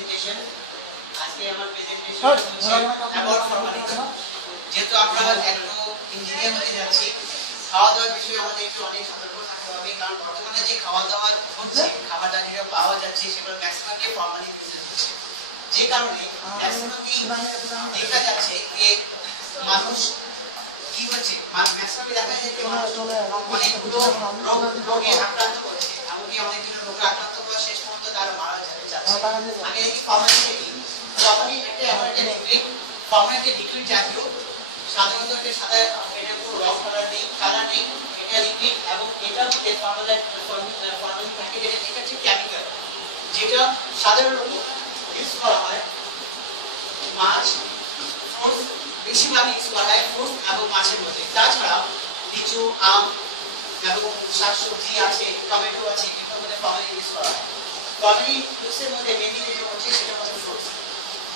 Presentation. আজকে আমার presentation হচ্ছে অ্যাবাউট ফর্মালিটি। যেহেতু আমরা একটু ইঞ্জিনিয়ার হতে যাচ্ছি, খাওয়া দাওয়ার বিষয়ে আমাদের একটু অনেক সতর্ক থাকতে হবে, কারণ বর্তমানে যে খাওয়া দাওয়া হচ্ছে, খাবারটা যেটা পাওয়া যাচ্ছে সেগুলো ম্যাক্সিমামই ফর্মালিন ইউজ হচ্ছে। যে কারণে ম্যাক্সিমামই দেখা যাচ্ছে যে মানুষ কি হচ্ছে, ম্যাক্সিমামই দেখা যায় যে মানুষ অনেকগুলো রোগে আক্রান্ত হচ্ছে, এমনকি অনেকগুলো রোগে আক্রান্ত হওয়া শেষ পর্যন্ত তারা মারা যাচ্ছে। আগে দেখি ফর্মালিটি কি, যখনই একটা এমন একটা লিকুইড, ফর্মালিটি লিকুইড জাতীয়, সাধারণত একটা সাদা, এটা কোনো রং কালার নেই, এটা লিকুইড এবং এটার মধ্যে ফর্মালিন থাকে, যেটা হচ্ছে কেমিক্যাল, যেটা সাধারণত ইউজ করা হয় মাছ, ফ্রুট, বেশিরভাগ ইউজ করা হয় ফ্রুট এবং মাছের মধ্যে। তাছাড়া লিচু, আম এবং শাকসবজি আছে, টমেটো আছে, এগুলোর মধ্যে ফর্মালিন ইউজ করা হয়। ফর্মালিন ইউজের মধ্যে মেনলি যেটা হচ্ছে সেটা হচ্ছে ফ্রুট।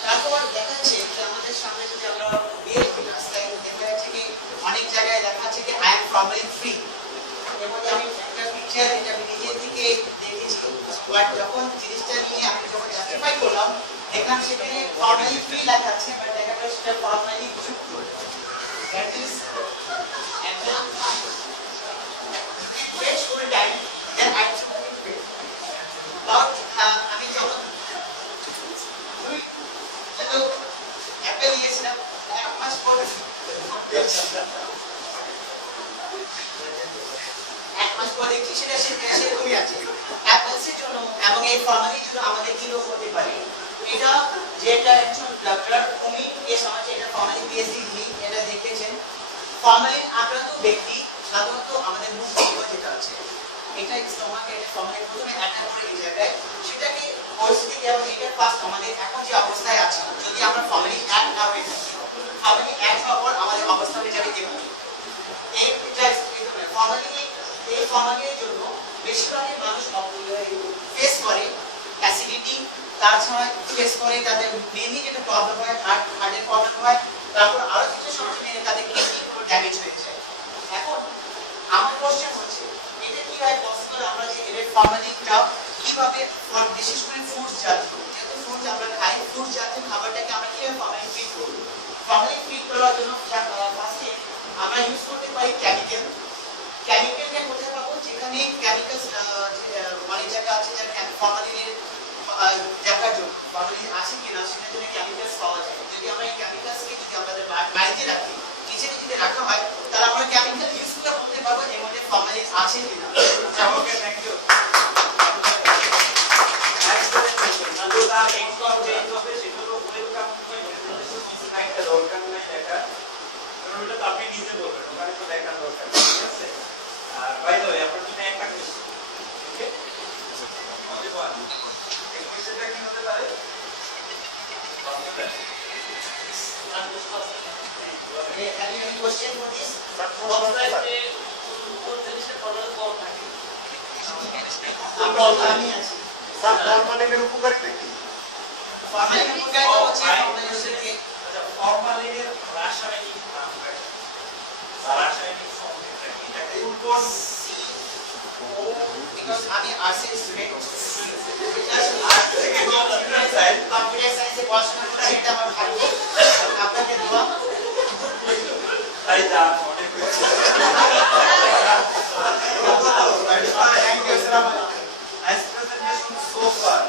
তারপর দেখা যাচ্ছে যে আমাদের সামনে যদি আমরা বের হই রাস্তায়, দেখা যাচ্ছে কি অনেক জায়গায় দেখা যাচ্ছে কি আই এম ফর্মালিন ফ্রি। এবং আমি একটা পিকচার এটা আমি নিজের থেকে দেখেছি, বাট যখন জিনিসটা নিয়ে আমি যখন জাস্টিফাই করলাম, দেখলাম সেখানে ফর্মালিন ফ্রি লেখা আছে, বাট দেখা গেল সেটা ফর্মালিন যুক্ত। দ্যাট ইজ একটা fresh full time that I আমি যখন অ্যাপেল নিয়েছিলাম, এক মাস পর দেখছি সেটা সেরকমই আছে অ্যাপেলসের জন্য। এবং এই ফর্মালিনের জন্য আমাদের কি রোগ হতে পারে, এটা যেটা একজন ডক্টর উনি এই সমাজে এটা ফর্মালিন বিএসসি এটা দেখেছেন। ফর্মালিন আক্রান্ত ব্যক্তি সাধারণত আমাদের মুখ যেটা আছে, এটা স্টোমাকে এটা ফর্মালিন প্রথমে অ্যাটাক করে এই জায়গায়, সেটাকে পরিস্থিতি এবং এটার ফার্স্ট আমাদের এখন যে অবস্থায় আছে, যদি আমরা ফর্মালিন অ্যাড না হয়ে থাকি, ফর্মালিন অ্যাড হওয়ার পর আমাদের অবস্থা হয়ে যাবে এভাবে। এই ফর্মালিনের জন্য বেশিরভাগই মানুষ ফেস করে অ্যাসিডিটি, তাছাড়া ফেস করে তাদের মেনলি যেটা প্রবলেম হয় হার্টের প্রবলেম হয়, তারপর আরো কিছু সমস্যা নিয়ে তাদের কিডনিগুলো ড্যামেজ হয়ে যায়। এখন আমার কোশ্চেন হচ্ছে এটা কিভাবে পসিবল, আমরা যে এর ফর্মালিনটা কিভাবে বিশেষ করে ফ্রুটস জাতীয়, যেহেতু ফ্রুটস আমরা খাই, ফ্রুটস জাতীয় খাবারটাকে আমরা কিভাবে ফর্মালিন ফ্রি করব। ফর্মালিন ফ্রি করার জন্য ফার্স্টে আমরা ইউজ করতে পারি কেমিক্যাল। কেমিক্যালটা কোথায় পাবো, যেখানে কেমিক্যালস মানে জায়গা আছে যেখানে ফর্মালিনের দেখার জন্য ফর্মালিন আছে কিনা সেটার জন্য কেমিক্যালস পাওয়া যায়। যদি আমরা এই কেমিক্যালসকে যদি আমাদের বাড়িতে রাখি, কিচেনে যদি রাখা হয়, তাহলে আমরা কেমিক্যাল ইউজ করে বলতে পারবো এর মধ্যে ফর্মালিন আছে কিনা। ওকে, থ্যাংক ইউ। আপনি নিজে বলবেন, ওখানে তো দেখার দরকার নেই, ঠিক আছে? আর বাই দ্য ওয়ে আপনার জন্য একটা কোশ্চেন, ওকে? এই কোশ্চেনটা কি হতে পারে? Any question for this? ফর্মালিনের উপকারিতা কি? ফর্মালিনের উপকারিতা হচ্ছে ফর্মালিনের রাসায়নিক নাম রাসায়নিক সংকেতটা কি? এটাকে উর্বর because আমি আর্টস স্টুডেন্ট, কম্পিউটার সায়েন্সে পড়াশোনা করা এটা আমার ভাগ্য, আপনাকে দোয়া। তাই যা অনেক Thank you, sir. As presentation so far.